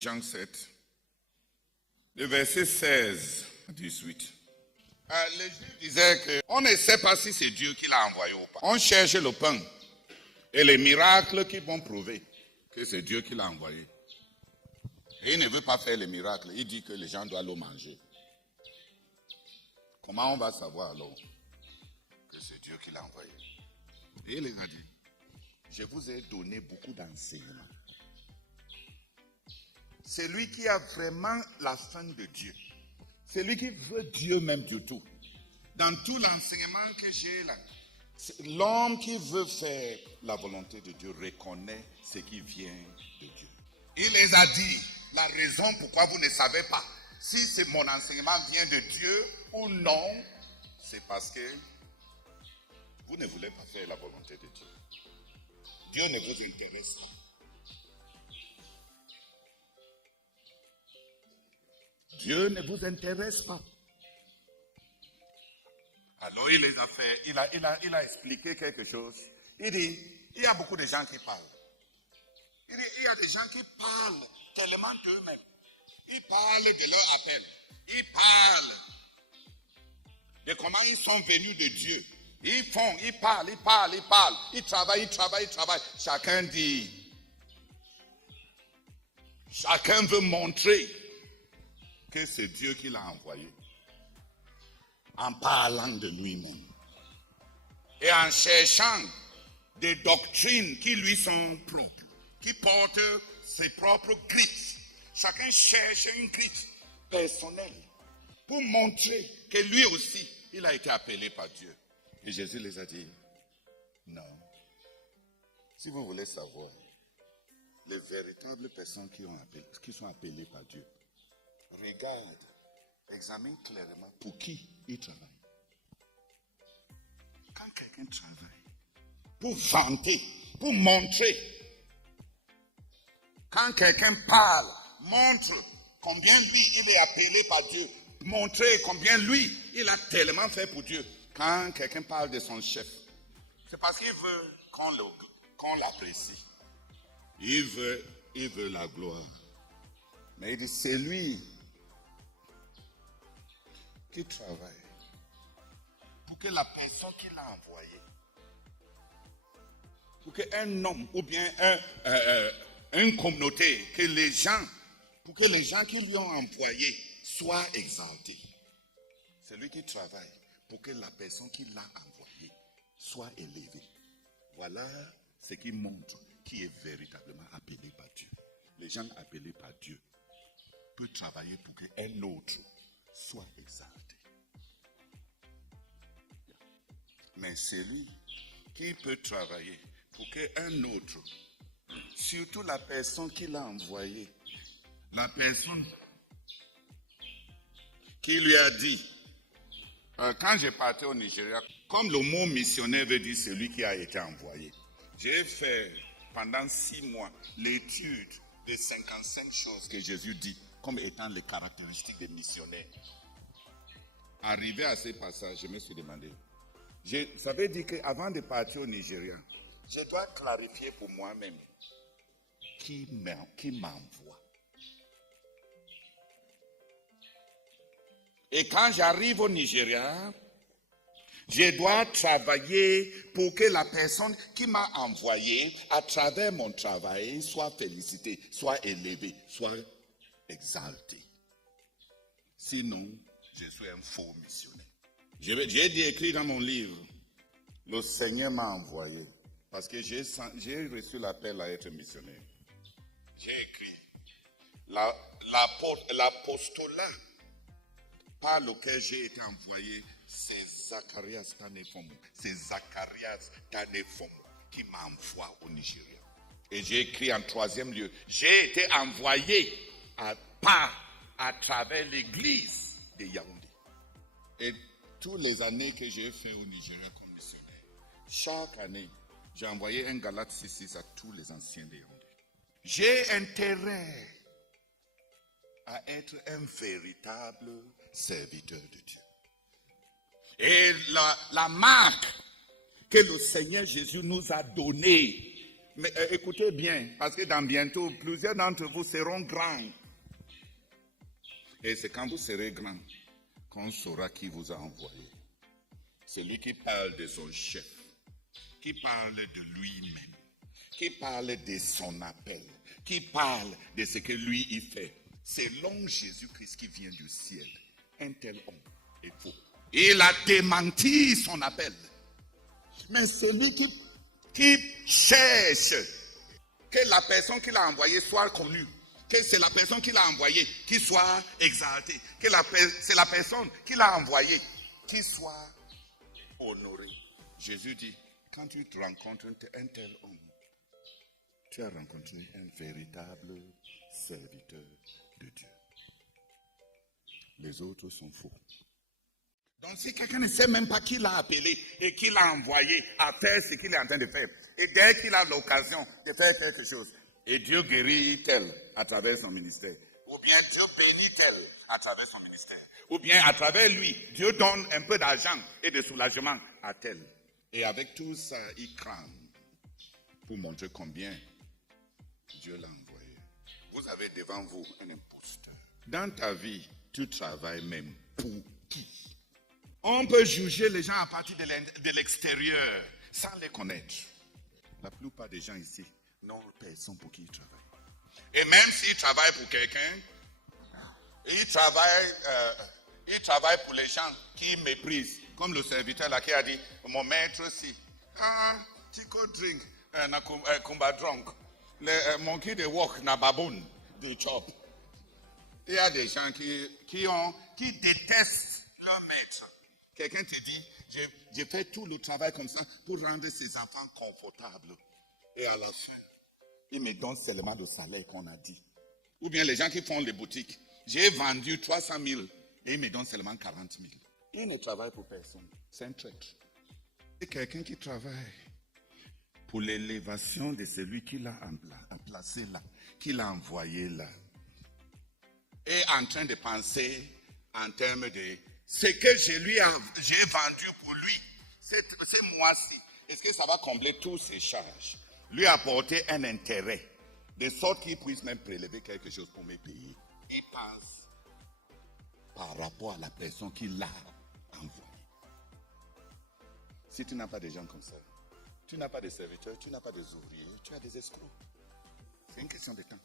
Jean 7, le verset 16 à 18. Les Juifs disaient qu'on ne sait pas si c'est Dieu qui l'a envoyé ou pas. On cherche le pain et les miracles qui vont prouver que c'est Dieu qui l'a envoyé. Et il ne veut pas faire les miracles. Il dit que les gens doivent le manger. Comment on va savoir alors que c'est Dieu qui l'a envoyé? Et il les a dit, je vous ai donné beaucoup d'enseignements. C'est lui qui a vraiment la faim de Dieu. C'est lui qui veut Dieu même du tout. Dans tout l'enseignement que j'ai là, l'homme qui veut faire la volonté de Dieu reconnaît ce qui vient de Dieu. Il les a dit, la raison pourquoi vous ne savez pas si mon enseignement vient de Dieu ou non, c'est parce que vous ne voulez pas faire la volonté de Dieu. Dieu ne vous intéresse pas. Dieu ne vous intéresse pas. Alors il les a fait, il a expliqué quelque chose. Il dit, il y a beaucoup de gens qui parlent. Il dit, il y a des gens qui parlent tellement d'eux-mêmes. Ils parlent de leur appel. Ils parlent de comment ils sont venus de Dieu. Ils font, ils parlent. Ils travaillent. Chacun dit, chacun veut montrer que c'est Dieu qui l'a envoyé. En parlant de lui-même. Et en cherchant des doctrines qui lui sont propres. Qui portent ses propres cris. Chacun cherche une cri personnelle. Pour montrer que lui aussi, il a été appelé par Dieu. Et Jésus les a dit, non. Si vous voulez savoir, les véritables personnes qui sont appelées par Dieu, regarde, examine clairement pour qui il travaille. Quand quelqu'un travaille, pour vanter, pour montrer, quand quelqu'un parle, montre combien lui, il est appelé par Dieu, montrer combien lui, il a tellement fait pour Dieu. Quand quelqu'un parle de son chef, c'est parce qu'il veut qu'on l'apprécie. Il veut la gloire. Mais il dit, c'est lui qui travaille pour que la personne qui l'a envoyé, pour qu'un homme ou bien une communauté, pour que les gens qui lui ont envoyé soient exaltés. C'est lui qui travaille pour que la personne qui l'a envoyé soit élevée. Voilà ce qui montre qui est véritablement appelé par Dieu. Les gens appelés par Dieu peuvent travailler pour qu'un autre soit exalté. Mais c'est lui qui peut travailler pour qu'un autre, surtout la personne qui l'a envoyé, la personne qui lui a dit, quand j'ai parti au Nigeria, comme le mot missionnaire veut dire celui qui a été envoyé, j'ai fait pendant 6 mois l'étude de 55 choses que Jésus dit comme étant les caractéristiques des missionnaires. Arrivé à ce passage, je me suis demandé, ça veut dire qu'avant de partir au Nigeria, je dois clarifier pour moi-même qui m'envoie. Et quand j'arrive au Nigeria, je dois travailler pour que la personne qui m'a envoyé, à travers mon travail, soit félicitée, soit élevée, soit exaltée. Sinon, je suis un faux missionnaire. J'ai dit écrit dans mon livre, le Seigneur m'a envoyé, parce que j'ai reçu l'appel à être missionnaire. J'ai écrit, l'apostolat par lequel j'ai été envoyé, c'est Zacharias Tanefomo. C'est Zacharias Tanefomo qui m'envoie au Nigeria. Et j'ai écrit en 3e lieu, j'ai été envoyé à travers l'église de Yaoundé. Et toutes les années que j'ai fait au Nigeria comme missionnaire, chaque année, j'ai envoyé un Galate 6:6 à tous les anciens de Yaoundé. J'ai intérêt à être un véritable serviteur de Dieu. Et la marque que le Seigneur Jésus nous a donnée, Mais écoutez bien, parce que dans bientôt, plusieurs d'entre vous seront grands. Et c'est quand vous serez grands qu'on saura qui vous a envoyé. Celui qui parle de son chef, qui parle de lui-même, qui parle de son appel, qui parle de ce que lui il fait. C'est l'homme Jésus-Christ qui vient du ciel. Un tel homme est faux. Il a démenti son appel. Mais celui qui cherche que la personne qui l'a envoyé soit connue, que c'est la personne qui l'a envoyé qui soit exaltée, que c'est la personne qui l'a envoyé qui soit honorée. Jésus dit, quand tu te rencontres un tel homme, tu as rencontré un véritable serviteur de Dieu. Les autres sont faux. Donc si quelqu'un ne sait même pas qui l'a appelé et qui l'a envoyé à faire ce qu'il est en train de faire, et dès qu'il a l'occasion de faire quelque chose, et Dieu guérit tel à travers son ministère, ou bien Dieu bénit tel à travers son ministère, ou bien à travers lui, Dieu donne un peu d'argent et de soulagement à tel. Et avec tout ça, il crame pour montrer combien Dieu l'a envoyé. Vous avez devant vous un imposteur. Dans ta vie, tu travailles même pour qui? On peut juger les gens à partir de l'extérieur sans les connaître. La plupart des gens ici n'ont personne pour qui ils travaillent. Et même s'ils travaillent pour quelqu'un, ils travaillent pour les gens qui méprisent. Comme le serviteur là qui a dit, mon maître si, Tico drink, na kumba drunk, le monkey de walk na baboon de chop. Il y a des gens qui détestent leur maître. Quelqu'un te dit, j'ai fait tout le travail comme ça pour rendre ses enfants confortables. Et à la fin, il me donne seulement le salaire qu'on a dit. Ou bien les gens qui font les boutiques, j'ai vendu 300 000 et il me donne seulement 40 000. Il ne travaille pour personne. C'est un traître. C'est quelqu'un qui travaille pour l'élévation de celui qui l'a placé là, qui l'a envoyé là. Et en train de penser en termes de ce que j'ai vendu pour lui, ce mois-ci, est-ce que ça va combler toutes ses charges? Lui apporter un intérêt, de sorte qu'il puisse même prélever quelque chose pour me payer. Il passe par rapport à la personne qui l'a envoyé. Si tu n'as pas de gens comme ça, tu n'as pas de serviteurs, tu n'as pas de ouvriers, tu as des escrocs. C'est une question de temps.